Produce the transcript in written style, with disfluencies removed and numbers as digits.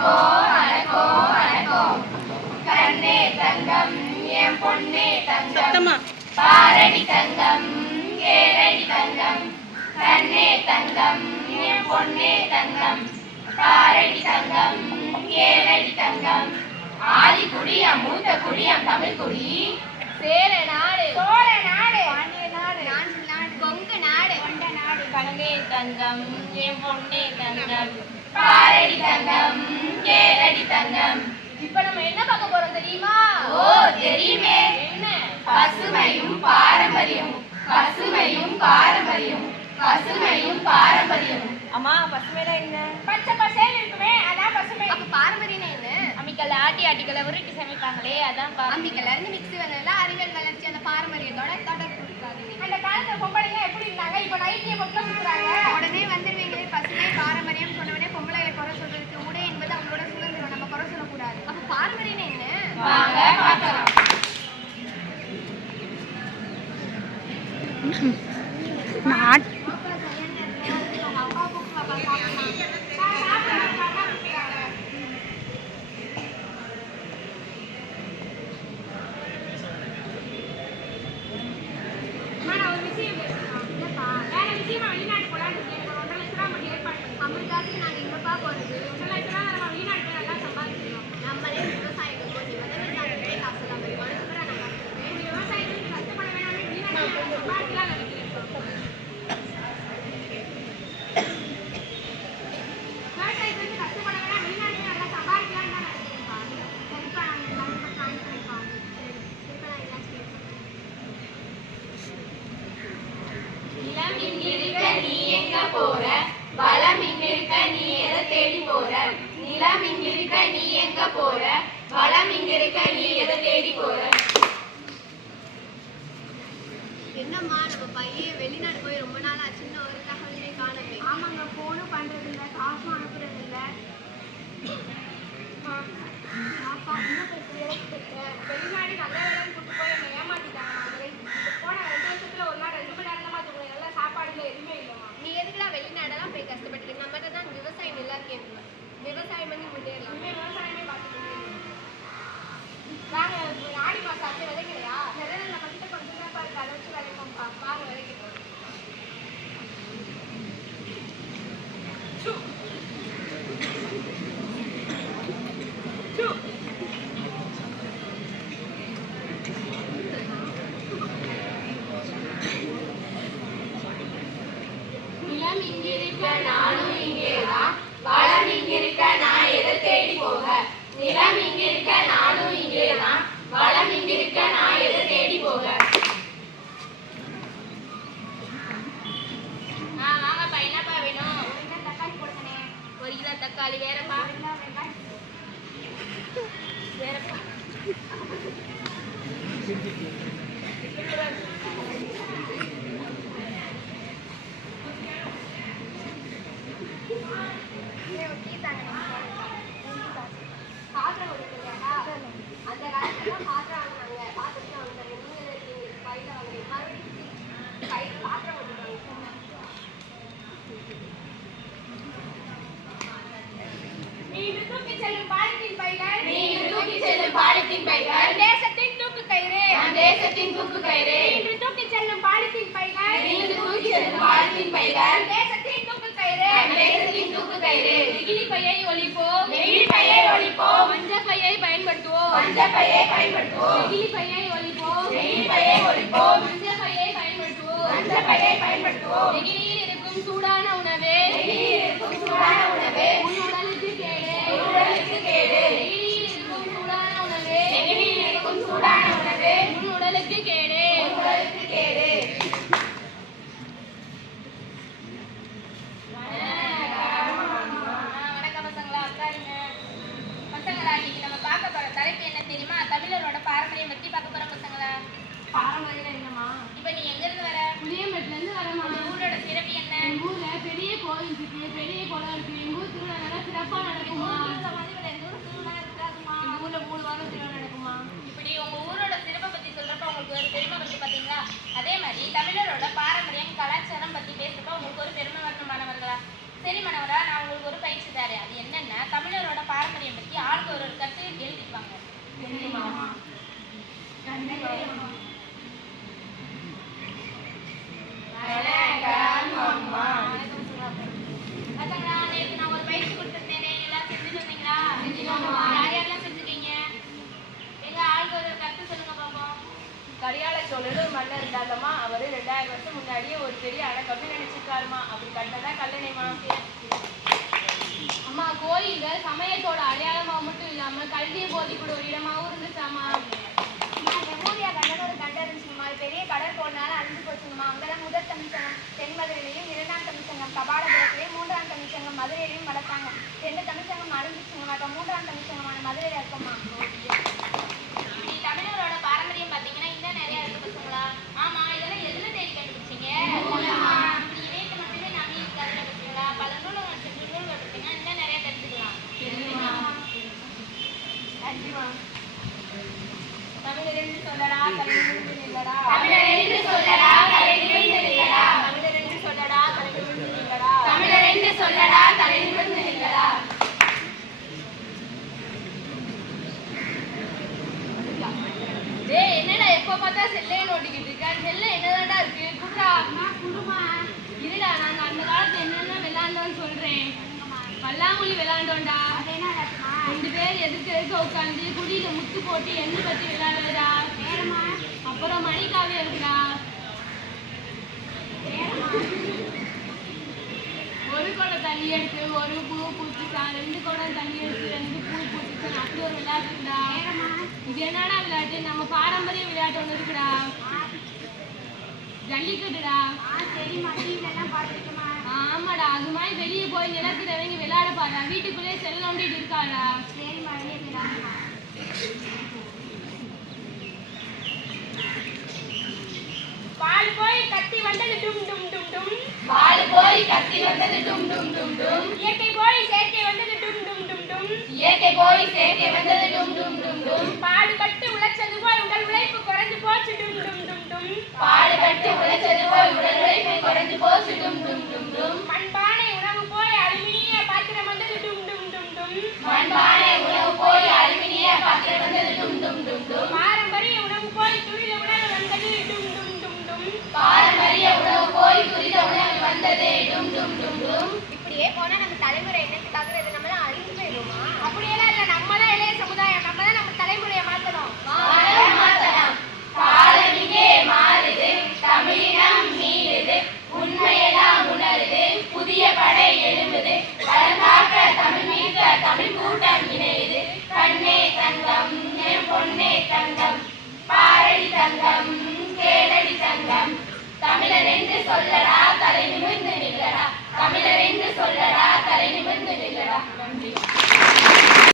அடக்கோ அடக்கோ அடக்கோ கண்ணே தங்கம் என் பொன்னே தங்கம் பாரடி தங்கம் ஏரடி தங்கம் கண்ணே தங்கம் என் பொன்னே தங்கம் பாரடி தங்கம் ஏரடி தங்கம் ஆதி குடியம் மூத்த குடியம் தமிழ் குடி சேர நாடு சோழ நாடு பாண்டிய நாடு நான்கு நாடு கொங்கு நாடு கொண்ட நாடு கண்ணே தங்கம் என் பொன்னே தங்கம் பாரடி தங்கம் ஏரடி தங்கம். இப்ப நம்ம என்ன பார்க்க போறோம் தெரியுமா? ஓ தெரியுமே. என்ன? பசுமையும் பாரம்பரியம் பசுமையும் பாரம்பரியம் பசுமையும் பாரம்பரியம். அம்மா பசுமைனா என்ன? பச்சை பசேல் இருக்குமே அதான் பசுமை. அப்ப பாரம்பரியம்னா என்ன? அம்மிக்கல்ல ஆட்டிக்கல்ல உருட்டி சமைப்பாங்களே அதான் அம்மிக்கல்ல இருந்து மிக்ஸி வந்ததுல அறிவியல் வளர்ச்சி அந்த பாரம்பரியத்தோட தொடர்பு இருக்காது. அந்த காலத்துல பொம்பளைங்க எப்படி இருந்தாங்க? இப்ப நைட்டிய மட்டும் சுத்துறாங்க. உடனே வந்துருவீங்களே பசுமை பாரம்பரியம் சொன்னவனே பொம்பளைகளை குறை சொல்றதுக்கு உடை என்பது அவங்களோட சுதந்திரம் நம்ம குறை சொல்லக்கூடாது. அப்ப பாரம்பரியம்னா என்ன? வாங்க பார்க்கலாம். வளம் இங்கிருக்க நீ எதை தேடி போற நிலம் இங்கிருக்க நீ எங்க போற வளம் இங்கிருக்க நீ எதை தேடி போற. என்னம்மா நம்ம பையன் வெளிநாடு போய் ரொம்ப நாள் ஆச்சு ஒரு தகவலே காணவே. ஆமாங்க போனும் பண்றது இல்லை காசும் அனுப்புறது இல்லை. வெளிநாடு நல்ல வேலைன்னு கூட்டு போய் என்னை ஏமாத்திட்டாங்க. போன 2 வருஷத்துல ஒரு நாள் 2 மணி நேரம் தான் தூங்குறேன். எல்லாம் சாப்பாடுல எதுவுமே இல்லைம்மா. நீ எதுக்குலாம் வெளிநாடெல்லாம் போய் கஷ்டப்பட்டு நம்மகிட்ட தான் விவசாயம் எல்லாரும் கேட்கணும். விவசாயம் பண்ணி முன்னேறலாம். விவசாயமே பார்த்துட்டு நாங்க ஆடி மாசம் ஆச்சு விதைக்கலையா? விதையில பக்கிட்ட கொஞ்சம் தான் இருக்கு அதை வச்சு விதைப்போம்ப்பா. பாருங்க விதைக்கிட்டு நிலம் இங்கிருக்க நானும் இங்கேதான் வளம் இங்கிருக்க நான் எதை தேடி போக நிலம் இங்கிருக்க நானும் இங்கேதான் வளம் இங்கிருக்க நான் எதை தேடி போக. வாங்கப்பா என்னப்பா வேணும்? 1 கிலோ தக்காளி போடுங்கண்ணே. 1 கிலோ தக்காளி வேறப்பா? 1 கிலோ வெங்காயம் வேறப்பா? அந்த காலத்துல பாத்திரம் வாங்கினாங்க. பாத்திரத்துல வாங்கினாங்க. நீங்க இருக்கீங்க கையில வாங்குறீங்க. மறுபடியும் கையில பாத்திரம் வாங்கினாங்க. நீங்க தூக்கி செல்லும் பாலித்தீன் பைகள் நீங்க தூக்கி செல்லும் பாலித்தீன் பைகள் தேசத்தின் தூக்கு கயிறு தேசத்தின் தூக்கு கயிறு நீங்க தூக்கி செல்லும் பாலித்தீன் பைகள் நீங்க தூக்கி செல்லும் பாலித்தீன் பைகள் தேசத்தின் தூக்கு கயிறு தேசத்தின் தூக்கு கயிறு. நெகிழி பையை ஒழிப்போம் நெகிழி பையை ஒழிப்போம். மஞ்சள் பையை பயன்படுத்துவோம் மஞ்சள் பையை பயன்படுத்துவோம். நெகிழி பையை ஒழிப்போம் நெகிழி பையை ஒழிப்போம். மஞ்சள் பையை பயன்படுத்துவோம் மஞ்சள் பையை பயன்படுத்துவோம். நெகிழியில் இருக்கும் சூடான உணவு நெகிழியில் இருக்கும் சூடான உணவு உன் உடலுக்கு கேடு உன் உடலுக்கு கேடு. நெகிழியில் இருக்கும் சூடான உணவு நெகிழியில் இருக்கும் சூடான உணவு உன் உடலுக்கு கேடு உன் உடலுக்கு கேடு. வணக்கம் பசங்களா உட்காருங்க. பசங்களா இன்னைக்கு நம்ம பார்க்க போற தலைப்பு என்ன தெரியுமா? தமிழரோட பாரம்பரியம் பத்தி பார்க்க போறோம் பசங்களா. பாரம்பரியம் என்னமா? இப்ப நீ எங்க இருந்து வர? புளியம்பட்டில இருந்து வரமா. ஊரோட சிறப்பு என்ன? எங்க ஊர்ல பெரிய கோயில் இருக்கு பெரிய குளம் இருக்கு. எங்க ஊர் திருவிழா நான் ஒரு பயிற்சி கொடுத்துருந்தேனே, எல்லாம் செஞ்சுட்டு வந்தீங்களா? யார் யாரெல்லாம் செஞ்சுட்டீங்க? எங்க ஆளுக்கு ஒரு கருத்து சொல்லுங்க பாப்போம். கரியால சோழன் ஒரு மன்னர் இருந்தாலமா, அவரு 2000 வருஷம் முன்னாடியே ஒரு பெரிய அணை கட்டு நினைச்சிருக்காருமா. அப்படி கட்டினதா கல்லணைமா. அம்மா, கோயில்கள் சமயத்தோட அடையாளமா மட்டும் இல்லாம கல்வியை போதிக்கூட ஒரு இடமாவும் இருந்துச்சாமா. மெமோரியா கண்டன் ஒரு கண்டம் இருந்துச்சுங்கம்மா. பெரிய கடல் போனாலும் அழிஞ்சு போச்சுங்கம்மா. அங்கெல்லாம் முதல் தமிழ்ச்சங்கம் தென்மதுரையிலையும், 2ஆம் தமிழ்ச்சங்கம் கபாலபுரத்திலையும், 3ஆம் தமிழ்ச்சங்கம் மதுரையிலையும் வளர்த்தாங்க. 2 தமிழ்ச்சங்கம் அழிஞ்சிச்சுங்கம்மா. இப்போ 3ஆம் தமிழ்ச்சங்கமான மதுரையில இருக்கோம்மா. நீ தமிழரோட பாரம்பரியம் பாத்தீங்கன்னா இன்னும் நிறைய இருக்கு பசங்களா. ஆமா, இதெல்லாம் எதுல தேடி கண்டுபிடிச்சீங்க? இப்படி இணையத்தை மட்டுமே நம்பி இருக்காதுல பசங்களா. பல நூல்கள் பார்த்தீங்கன்னா இன்னும் நிறைய தெரிஞ்சுக்கலாம். நன்றிமா. தமிழர் என்று சொல்லடா, தலை நிமிர்ந்து நில்லடா. தமிழர் என்று சொல்லடா, தலை நிமிர்ந்து நில்லடா. தமிழர் என்று சொல்லடா, தலை நிமிர்ந்து நில்லடா. தமிழர் என்று சொல்லடா, தலை நிமிர்ந்து நில்லடா. டேய், என்னடா எப்ப பார்த்தா செல்லே நோட்டிக்கிட்டு இருக்க? செல்ல என்னதான்டா இருக்கு? குடுடா. இருடா, நாங்க அந்த காலத்துல என்னென்ன விளையாண்டோம்னு சொல்றேன். பல்லாங்குழி விளையாண்டோம்டா. 2 பேர் எதுக்கு உட்காந்து குடியில முத்து போட்டு எண்ணெய் பத்தி விளையாடுறதா. அப்புறம் மணிக்காவியம் இருக்குடா. ஒரு குடம் தண்ணி எடுத்து ஒரு பூ பூச்சிச்சான், 2 குடம் தண்ணி எடுத்து 2 பூ பூச்சிச்சான், அப்படி ஒரு விளையாட்டு இருக்குடா. இது என்னடா விளையாட்டு? நம்ம பாரம்பரிய விளையாட்டு ஒண்ணு இருக்குடா, ஜல்லிக்கட்டுடா. ஆமாடா, அது மாதிரி வெளியே போய் நிலத்துல இறங்கி விளையாட பாரு. வீட்டுக்குள்ளேயே செல் நோண்டிட்டு இருக்காடா. பால் போய் கத்தி வந்தது டும் டும் டும் டும். பால் போய் கத்தி வந்தது டும் டும் டும் டும். இயற்கை போய் செயற்கை வந்தது டும் டும் டும் டும். இயற்கை போய் செயற்கை வந்தது டும் டும் டும் டும். பாடுபட்டு உழைச்சது போய் உடல் உழைப்பு குறைஞ்சு போச்சு டும் டும் டும் டும். பாடுபட்டு உழைச்சது போய் உடல் உழைப்பு குறைஞ்சு போச்சு டும் டும் டும் டும். மண்பானை உணவு போய் அலுமினிய பாத்திரம் வந்தது டும் டும் டும் டும். மண்பானை உணவு போய் அலுமினிய பாத்திரம் வந்தது டும் டும் டும் டும். பாரம்பரிய உணவு போய் துரித உணவு வந்தது டும் டும் டும் டும். பாரம்பரிய உணவு போய் துரித உணவு வந்தது டும் டும் டும் டும். இப்படியே போனா நம்ம தலைமுறை என்னத்துக்காக நம்மளாம் அழிஞ்சு போயிடுவோமா? அப்படியெல்லாம் இல்ல, நம்மதான் இளைய சமுதாயம், நம்ம தான் நம்ம தலைமுறையை மாத்தணும். மாத்தலாம். காலம் இங்கே மாறுது, தமிழினம் மீறுது, உண்மையெல்லாம் உணருது, புதிய படை எழும்புது, வளர்ந்தாக்க தமிழ் மீட்க தமிழ் கூட்டம் இணையுது. கண்ணே தங்கம், என் பொன்னே தங்கம், பாரடி தங்கம், கேளடி தங்கம், தமிழர் என்று சொல்லடா, தலை நிமிர்ந்து